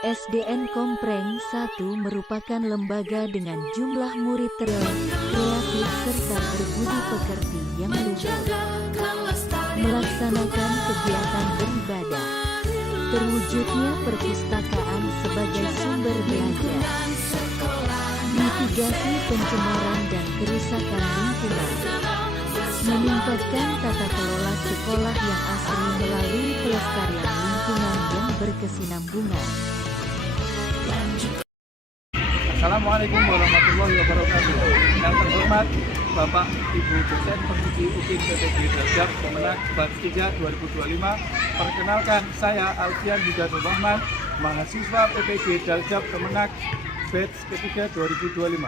SDN Kompreng 1 merupakan lembaga dengan jumlah murid kreatif serta berbudi pekerti yang luhur, melaksanakan kegiatan beribadah, terwujudnya perpustakaan sebagai sumber belajar, mitigasi pencemaran dan kerusakan lingkungan, meningkatkan tata kelola sekolah yang asri melalui pelestarian lingkungan yang berkesinambungan. Assalamualaikum warahmatullahi wabarakatuh. Yang terhormat Bapak Ibu dosen penguji UPIN PPG Daljab Kemenak Batch 3 2025. Perkenalkan, saya Alfian Hidayat Rahman, mahasiswa PPG Daljab Kemenak Batch ketiga 2025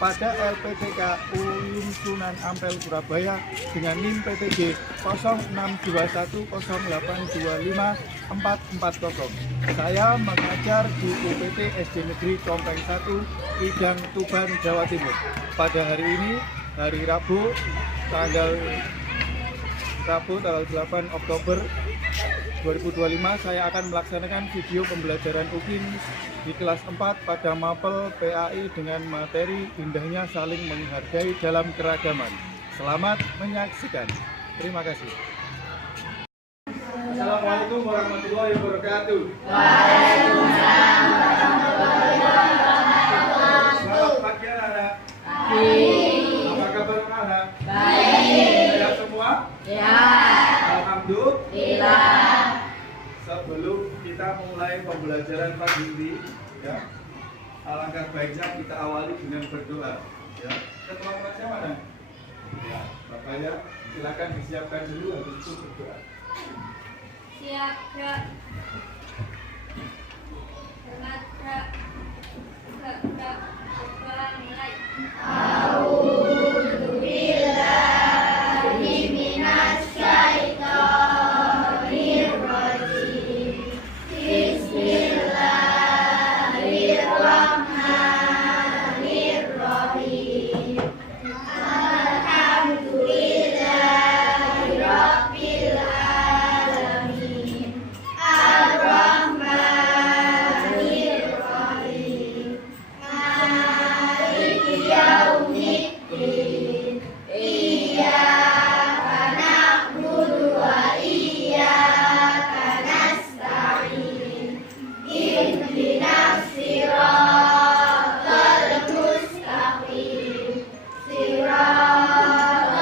pada LPTK UIN Sunan Ampel Surabaya dengan NIM PPG 062108254440. Saya mengajar di UPT SD Negeri Kompreng 1, Idang, Tuban, Jawa Timur. Pada hari ini, hari Rabu, tanggal 8 Oktober 2025, saya akan melaksanakan video pembelajaran UPIN di kelas 4 pada mapel PAI dengan materi indahnya saling menghargai dalam keragaman. Selamat menyaksikan. Terima kasih. Assalamualaikum warahmatullahi wabarakatuh. Waalaikumsalam warahmatullahi wabarakatuh. Selamat pagi anak-anak. Apa kabar anak-anak? Baik. Sehat semua? Ya. Alhamdulillah. Sebelum kita mulai pembelajaran pagi ini, ya, alangkah baiknya kita awali dengan berdoa. Ya, ketua kelasnya mana? Ya, Bapak ya, silakan disiapkan dulu habis itu berdoa. Siap, Kak. Selamat, Kak. Berdoa mulai. A'udzubillahi minasyaitonir rajim. Bismillahirrahmanirrahim. Alhamdulillahirabbil alamin. Ar-Rahmanir Rahim. Maliki yaumiddin. Iyyaka na'budu wa iyyaka nasta'in. Ihdinas siratal mustaqim. Siratal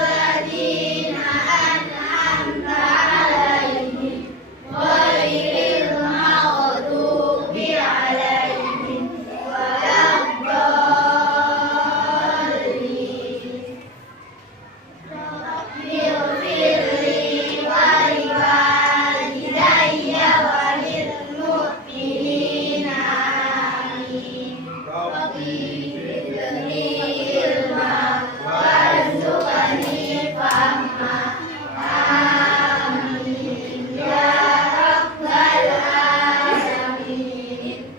ladzina an'amta 'alaihim ghairil maghdubi 'alaihim waladdallin. Rabbighfirli wa liwalidayya wa lil mu'minina amin. Rabbi zidni ilma warzuqni fahma. Amin ya rabbal alamin.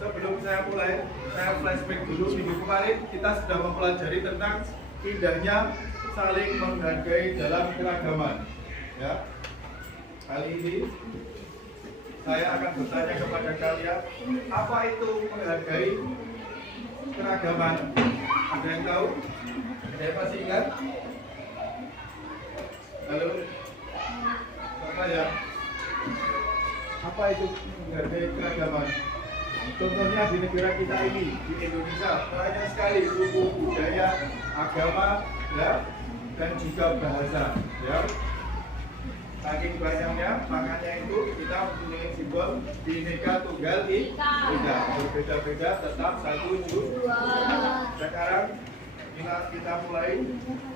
Sebelum saya mulai, saya flashback dulu. Minggu kemarin kita sudah mempelajari tentang indahnya saling menghargai dalam keragaman. Ya, kali ini saya akan bertanya kepada kalian, apa itu menghargai keragaman? Ada yang tahu? Ada yang masih ingat? Halo, apa ya? Apa itu menghargai keragaman? Contohnya di negara kita ini, di Indonesia, banyak sekali suku, budaya, agama, ya, dan juga bahasa. Ya. Saking banyaknya, makanya itu kita mempunyai simbol Bhinneka Tunggal Ika. Berbeda-beda, tetap satu dua. Sekarang kita mulai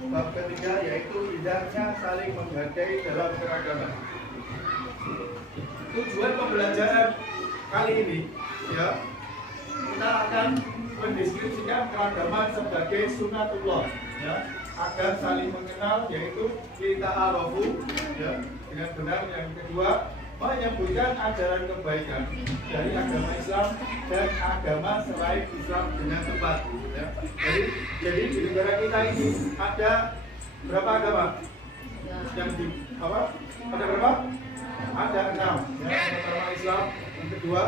bab ketiga, yaitu indahnya saling menghargai dalam keragaman. Tujuan pembelajaran kali ini, ya, kita akan mendeskripsikan keragaman sebagai sunatullah, ya, agar saling mengenal, yaitu kita arafu, ya, dengan benar. Yang kedua, menyebutkan ajaran kebaikan dari agama Islam dan agama selain Islam dengan tepat. Ya. Jadi di negara kita ini ada berapa agama? Yang di apa? Ada berapa? Ada 6. Yang pertama Islam, yang kedua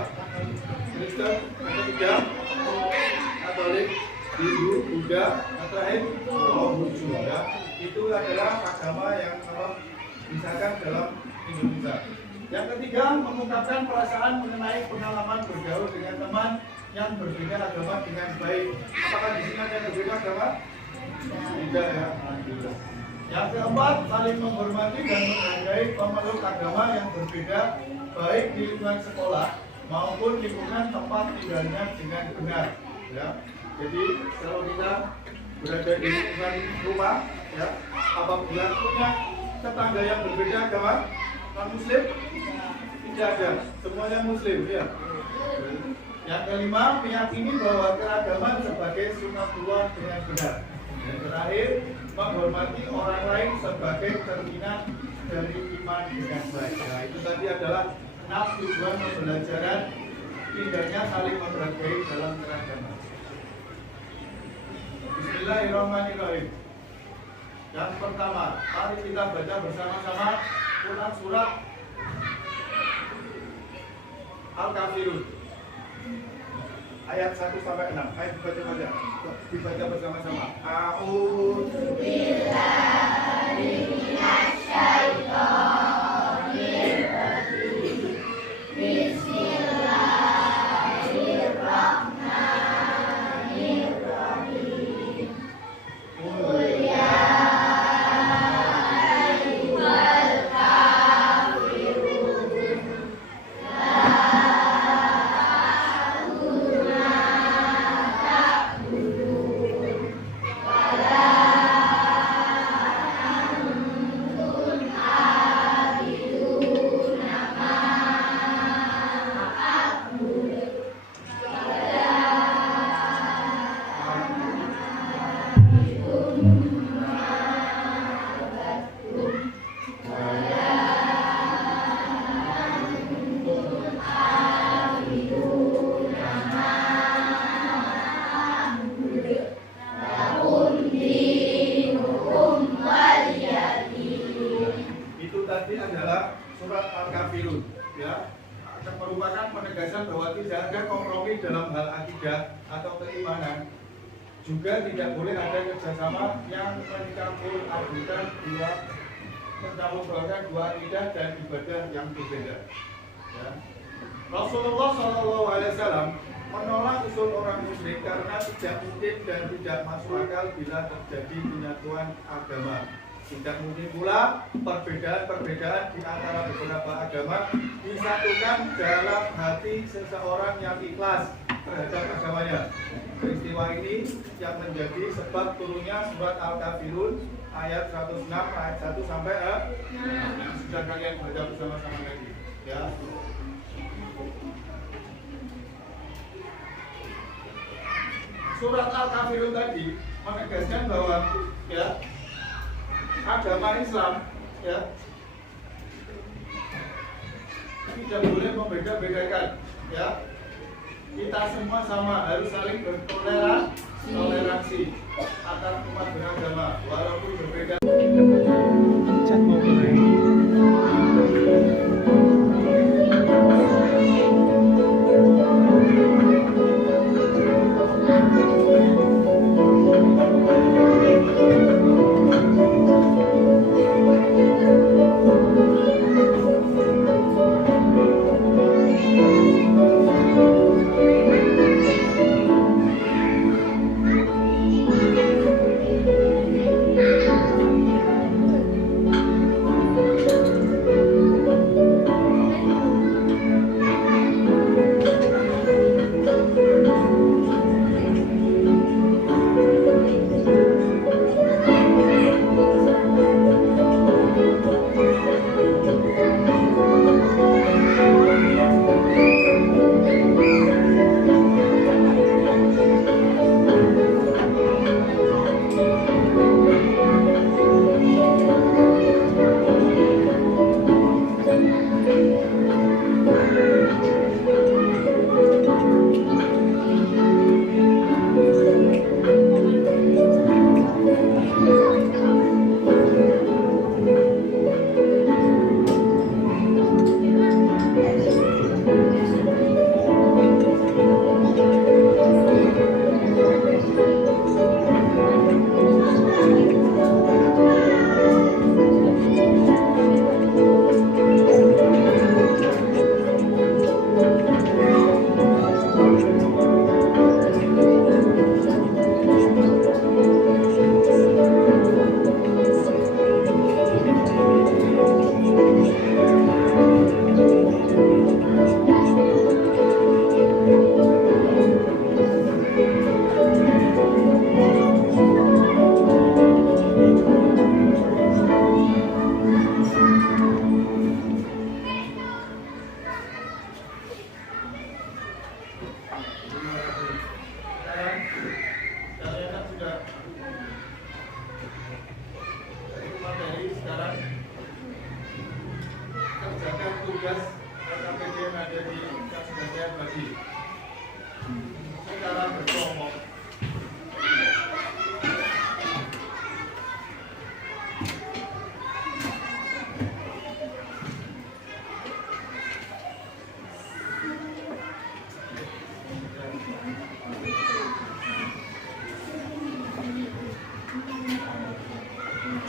Kristen, yang ketiga Katolik, Hindu, Buddha, yang terakhir Konghucu. Ya, itu adalah agama yang misalkan dalam Indonesia. Yang ketiga, mengungkapkan perasaan mengenai pengalaman bergaul dengan teman yang berbeda agama dengan baik. Apakah di sini ada yang berbeda agama? Tidak ya. Alhamdulillah. Yang keempat, saling menghormati dan menghargai pemeluk agama yang berbeda, baik di lingkungan sekolah maupun lingkungan tempat tinggalnya dengan benar. Ya. Jadi kalau kita berada di lingkungan rumah, ya, apabila punya tetangga yang berbeda agama, non-Muslim tidak ada, semuanya Muslim. Ya. Yang kelima, meyakini bahwa keragaman sebagai sunatullah dengan benar. Dan terakhir, menghormati orang lain sebagai cerminan dari iman dengan baik. Nah, itu tadi adalah 6 tujuan pembelajaran indahnya saling menghargai dalam keragaman. Bismillahirrahmanirrahim. Yang pertama, mari kita baca bersama-sama Quran surat Al-Kafirun ayat 1 sampai 6. Ayo dibaca bersama-sama. A'udzu billahi minasyaitonir rajim. Bismillahirrahmanirrahim. Qul ya ayyuhal kafirun juga tidak boleh ada kerjasama yang mencampur dua akidah dan ibadah yang berbeda. Ya. Rasulullah SAW menolak usul orang musyrik karena tidak mungkin dan tidak masuk akal bila terjadi penyatuan agama. Tidak mungkin pula perbedaan-perbedaan di antara beberapa agama disatukan dalam hati seseorang yang ikhlas terhadap agamanya. Peristiwa ini yang menjadi sebab turunnya surat Al-Kafirun ayat 106 ayat 1 sampai 6. Sudah kalian baca bersama-sama lagi, ya. Surat Al-Kafirun tadi menegaskan bahwa ya agama Islam ya tidak boleh membeda-bedakan, ya. Kita semua sama, harus saling bertoleransi antar umat beragama walaupun berbeda.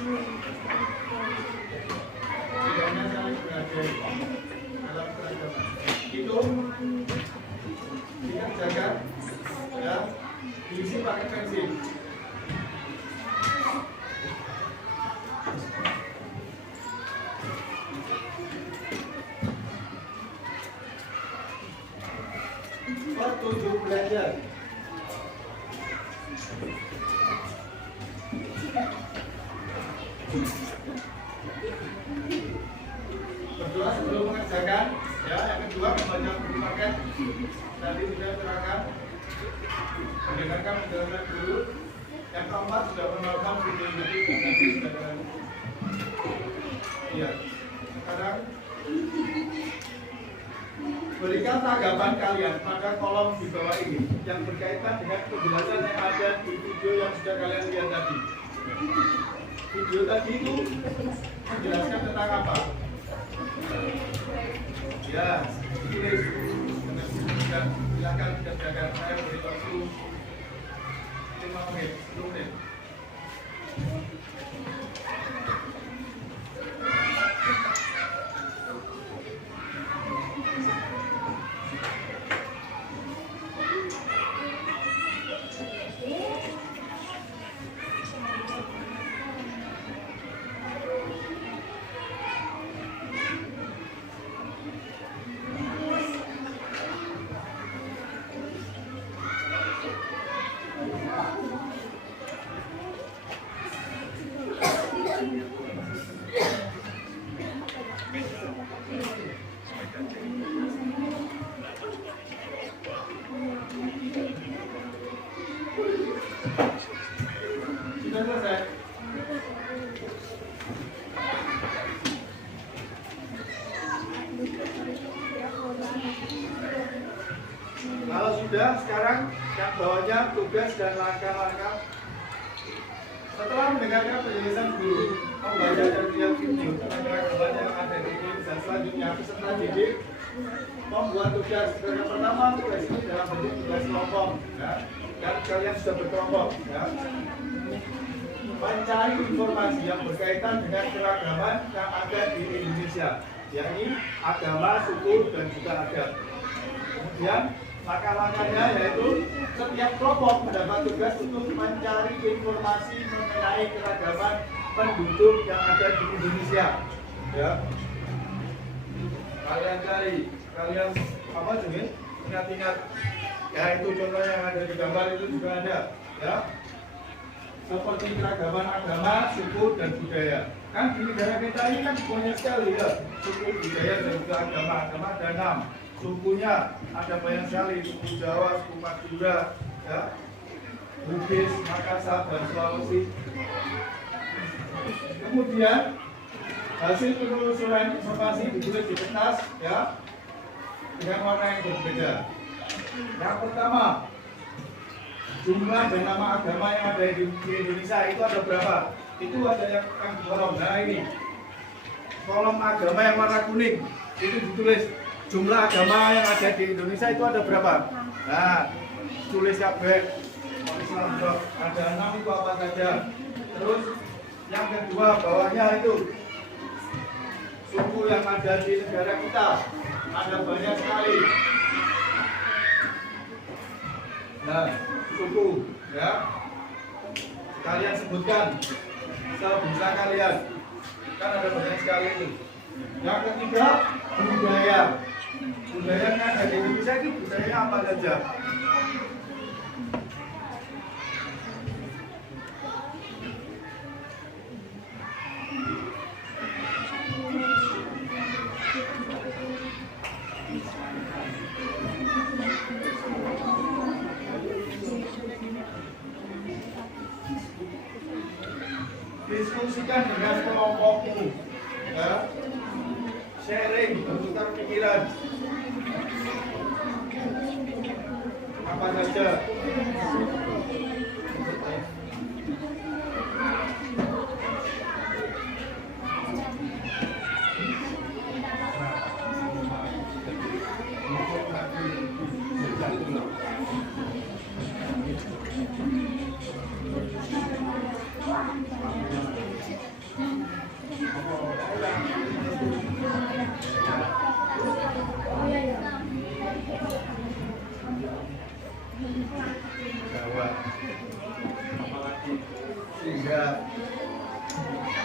Tidaknya saling berada dalam keragaman. Itu dikerjakan, ya, diisi pakai pensil. Petunjuk belajar. Berdoa sebelum mengerjakan, ya. Yang kedua membaca buku paket. Tadi sudah terangkan. Mendengarkan penjelasan dulu. Yang keempat sudah menonton video YouTube dan tadi sudah dengan. Iya. Sekarang berikan tanggapan kalian pada kolom di bawah ini yang berkaitan dengan penjelasan yang ada di video yang sudah kalian lihat tadi. Video tadi itu menjelaskan tentang apa? Ya, ini dan silakan kerjakan. Saya beri waktu 5 menit, 10 menit. Sudah selesai? Kalau sudah, sekarang yang bawahnya tugas dan langkah-langkah. Setelah mendengarkan penjelasan guru, membaca dan melihat video tentang keragaman yang ada di Indonesia, selanjutnya peserta didik membuat tugas. Yang pertama, tugas ini dalam bentuk tugas kelompok, ya. Dan kalian sudah berkelompok, ya. Mencari informasi yang berkaitan dengan keragaman yang ada di Indonesia, yakni agama, suku, dan juga adat. Kemudian langkah-langkahnya yaitu setiap kelompok mendapat tugas untuk mencari informasi mengenai keragaman penduduk yang ada di Indonesia. Ya, kalian cari, kalian apa juga? Ingat-ingat. Ya, itu contoh yang ada di gambar itu juga ada. Ya, seperti keragaman agama, suku, dan budaya. Kan di negara kita ini kan banyak sekali ya, suku, budaya, dan juga agama. Agama ada 6. Sukunya ada banyak sekali, suku Jawa, suku Madura, ya, Bugis, Makassar, dan Sulawesi. Kemudian hasil penelusuran informasi ditulis di kertas, ya, dengan warna yang berbeda. Yang pertama, jumlah dan nama agama yang ada di Indonesia itu ada berapa? Itu ada yang kolom. Nah ini kolom agama yang warna kuning itu ditulis jumlah agama yang ada di Indonesia itu ada berapa? Nah, tulis kabeh. Islam ada 6 itu apa saja. Terus yang kedua bawahnya itu suku yang ada di negara kita ada banyak sekali. Nah, suku, ya. Kalian sebutkan sebisa kalian. Kan ada banyak sekali itu. Yang ketiga budaya. Budaya yang ada di Indonesia itu budayanya apa saja? Diskusikan dengan kelompokmu, ya. Sharing, bertukar pikiran. Apa saja?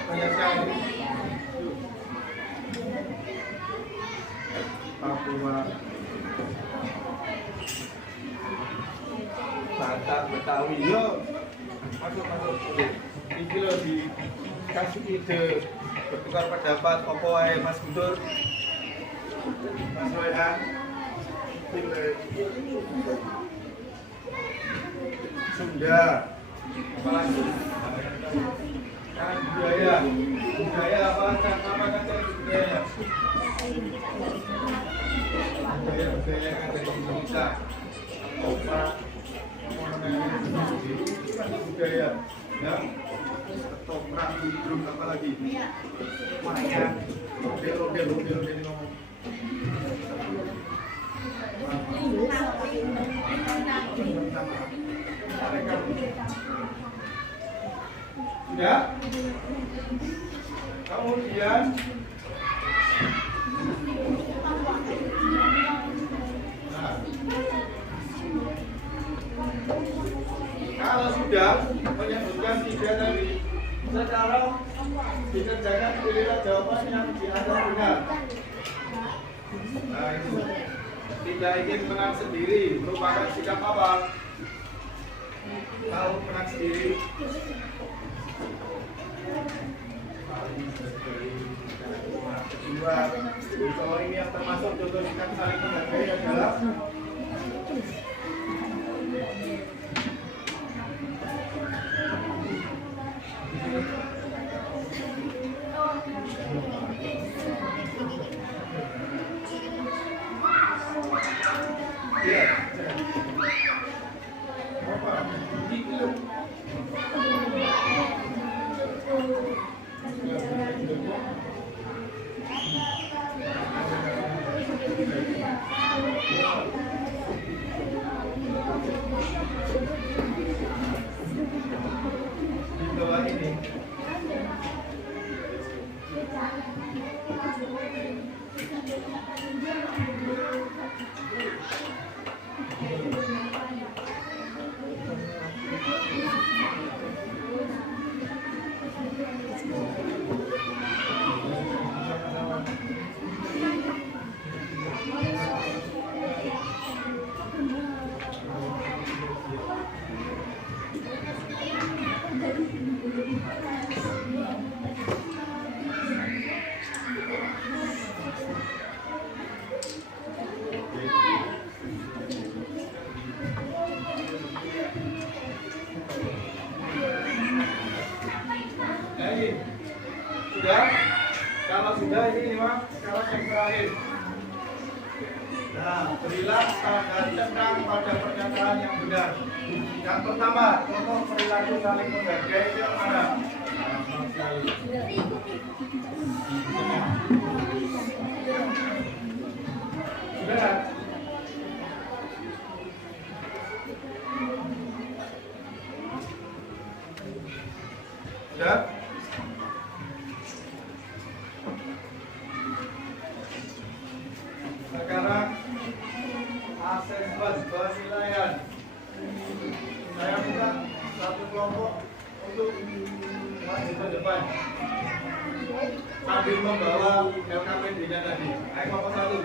banyak sekali. Papua, Batak, Betawi, yo masuk. Ini loh dikasih ide, bertukar pendapat, opo ae Mas Guntur, Mas Wehan, Sunda, apalagi kan budaya apa kan budaya yang ada di Indonesia, opera, budaya, ya, ketoprak, gudrung, apa lagi, wayang, model sudah. Kemudian kalau sudah menyebutkan tiga tadi, sekarang dikerjakan pilihan jawaban yang dianggap benar. Nah itu tidak ingin menang sendiri merupakan sikap apa? Tahu menang sendiri. Kedua, kalau ini yang termasuk contoh sikap saling menghargai adalah di bawah ini. Sudah? Kalau sudah ini memang sekarang yang terakhir. Nah, berilah tanda centang pada pernyataan yang benar. Yang pertama, contoh perilaku saling menghargai itu yang mana? Sudah? Sudah? Sekarang asesmen penilaian. Saya minta satu kelompok untuk maju ke depan sambil membawa LKPD-nya tadi. Ayo kelompok satu.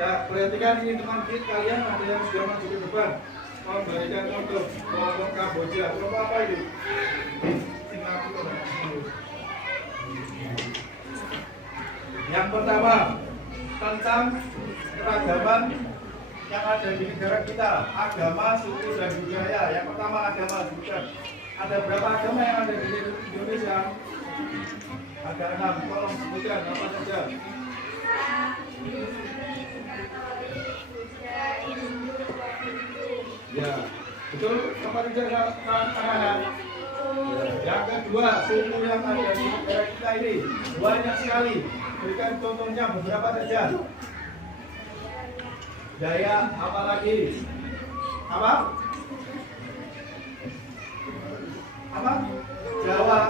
Ya, perhatikan ini teman kita, kalian ada yang sudah maju ke depan memberikan contoh kelompok Kamboja. Kelompok apa itu? Singapura. Yang pertama, tentang keragaman yang ada di negara kita, agama, suku, dan budaya. Yang pertama agama, bukan. Ada berapa agama yang ada di Indonesia? Ada 6, tolong sebutkan apa saja. Ya, betul apa tidak anak-anak? Yang kedua, suku yang ada di negara kita ini banyak sekali. Berikan contohnya beberapa saja. Daya, apa lagi? Apa? Apa? Jawa,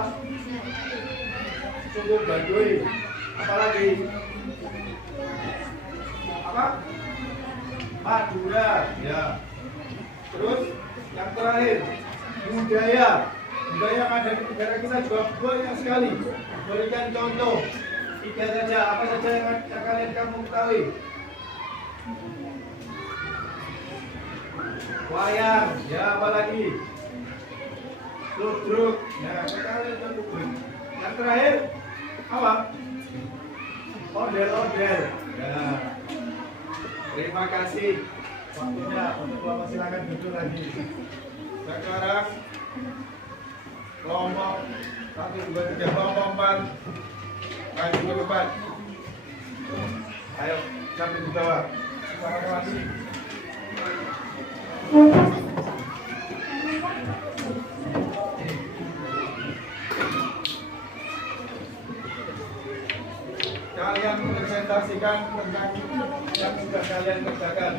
suku Baduy, apa lagi? Apa? Madura, ya. Terus yang terakhir, budaya yang ada di negara kita juga banyak sekali. Berikan contoh 3 saja, apa saja yang kalian kamu ketahui? Wayang, ya apa lagi? Ludruk, ya kalian contoh. Yang terakhir apa? Ondel-ondel, ya. Terima kasih. Waktunya untuk Bapak silakan duduk lagi. Sekarang kelompok 1, 2, 3, kelompok 4 maju ke depan. Ayo sampai di bawah. Terima kasih. Kalian presentasikan tentang yang sudah kalian kerjakan.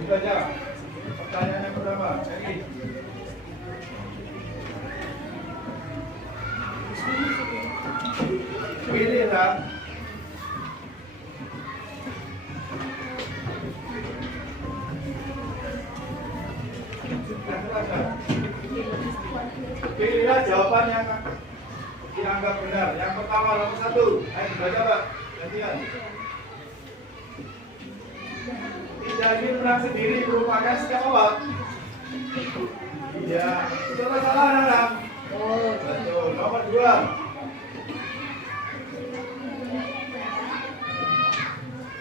Itu aja. Pertanyaan yang pertama, Eri. Pilihlah pilihlah jawaban yang dianggap benar. Yang pertama nomor 1. Ayo baca Pak. Gantian. Tidak ingin menang sendiri merupakan sikap apa? Iya. Itu salah anak-anak. Oh, betul. Nomor 2.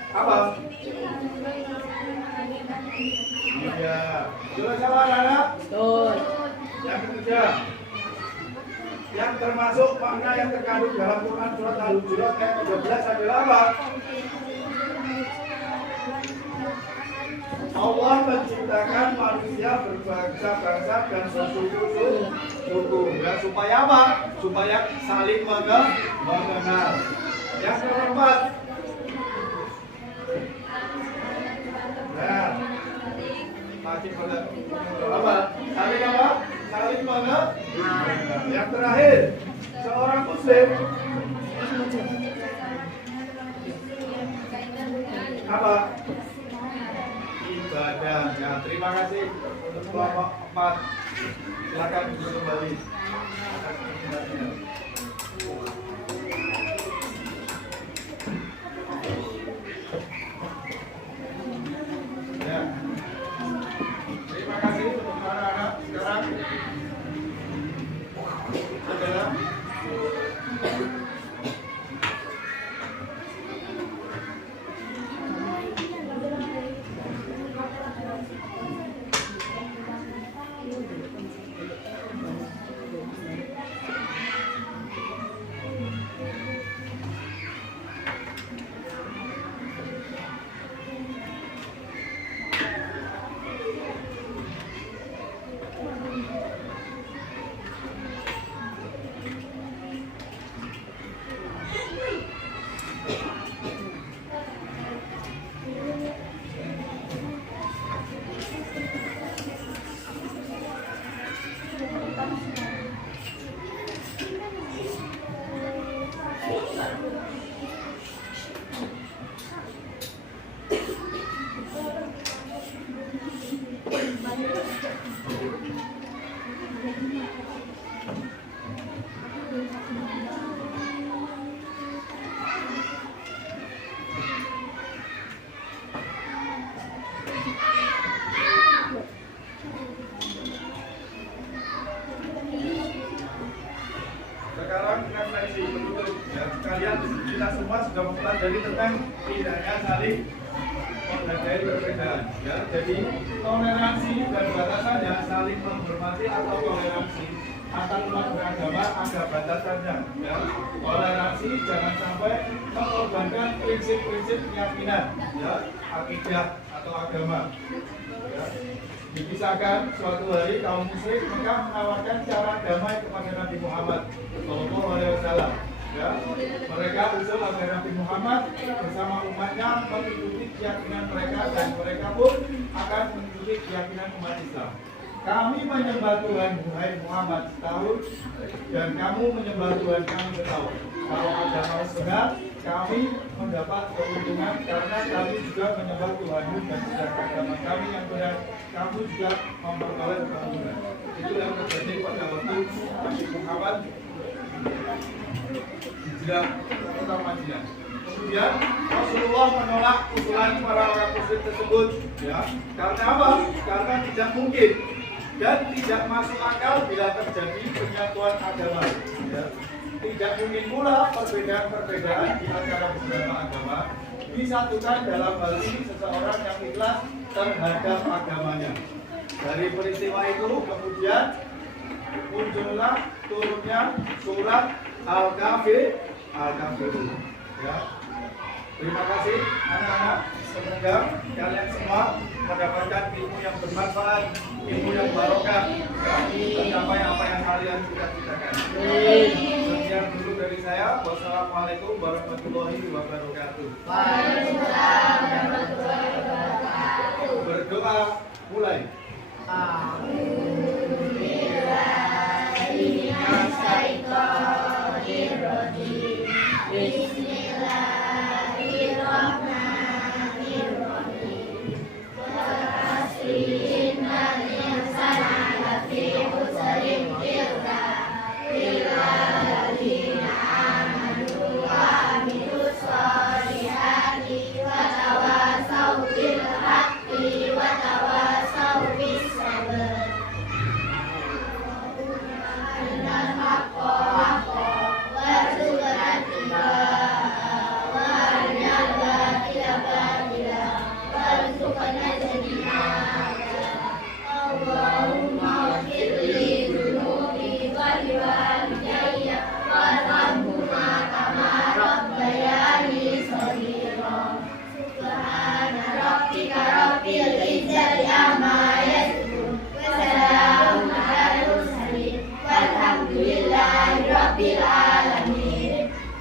Apa? Iya. Itu salah anak-anak. Betul. Yang ketiga. Yang termasuk makna yang terkandung dalam Quran surat Al-Hujurat ayat 13 adalah apa? Allah menciptakan manusia berbangsa-bangsa dan bersuku-suku. Ya, supaya apa? Supaya saling mengenal. Yang keempat. Nah, masih pada apa? Saling apa? Saling mengenal. Yang terakhir, seorang muslim apa? Ibadah. Ya, terima kasih untuk kelompok 4. Silakan duduk kembali. Ya. Terima kasih untuk anak-anak. Sekarang adalah kita semua sudah mempelajari tentang tidaknya saling menghargai perbedaan. Ya, jadi toleransi dan batasannya saling menghormati atau toleransi antar umat beragama ada batasannya. Ya. Toleransi jangan sampai mengorbankan prinsip-prinsip keyakinan, ya, akidah atau agama. Ya. Dikisahkan suatu hari kaum musyrik Mekah menawarkan cara damai kepada Nabi Muhammad SAW. Ya, mereka usul agar Nabi Muhammad bersama umatnya mengikuti keyakinan mereka dan mereka pun akan mengikuti keyakinan umat Islam. Kami menyembah Tuhan Muhammad setahun dan kamu menyembah Tuhan kami setahun. Kalau ada mau benar, kami mendapat keuntungan karena kami juga menyembah Tuhanmu dan sedangkan agama kami yang benar, kamu juga memperoleh keuntungan. Itu yang terjadi pada waktu Nabi Muhammad hijrah ke Madinah. Kemudian Rasulullah menolak usulan para orang musyrik tersebut, ya. Karena apa? Karena tidak mungkin dan tidak masuk akal bila terjadi penyatuan agama. Ya. Tidak mungkin pula perbedaan-perbedaan di antara beberapa agama disatukan dalam hal ini seseorang yang ikhlas terhadap agamanya. Dari peristiwa itu kemudian muncullah turunnya surat Al-Kafirun. Ya. Terima kasih anak-anak, semoga kalian semua mendapatkan ilmu yang bermanfaat, ilmu yang barokah, mencapai apa yang kalian cita-citakan. Sekian dulu dari saya. Wassalamualaikum warahmatullahi wabarakatuh. Waalaikumsalam warahmatullahi wabarakatuh. Berdoa mulai.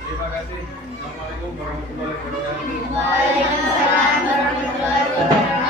Terima kasih. Assalamualaikum warahmatullahi wabarakatuh. Waalaikumsalam warahmatullahi wabarakatuh.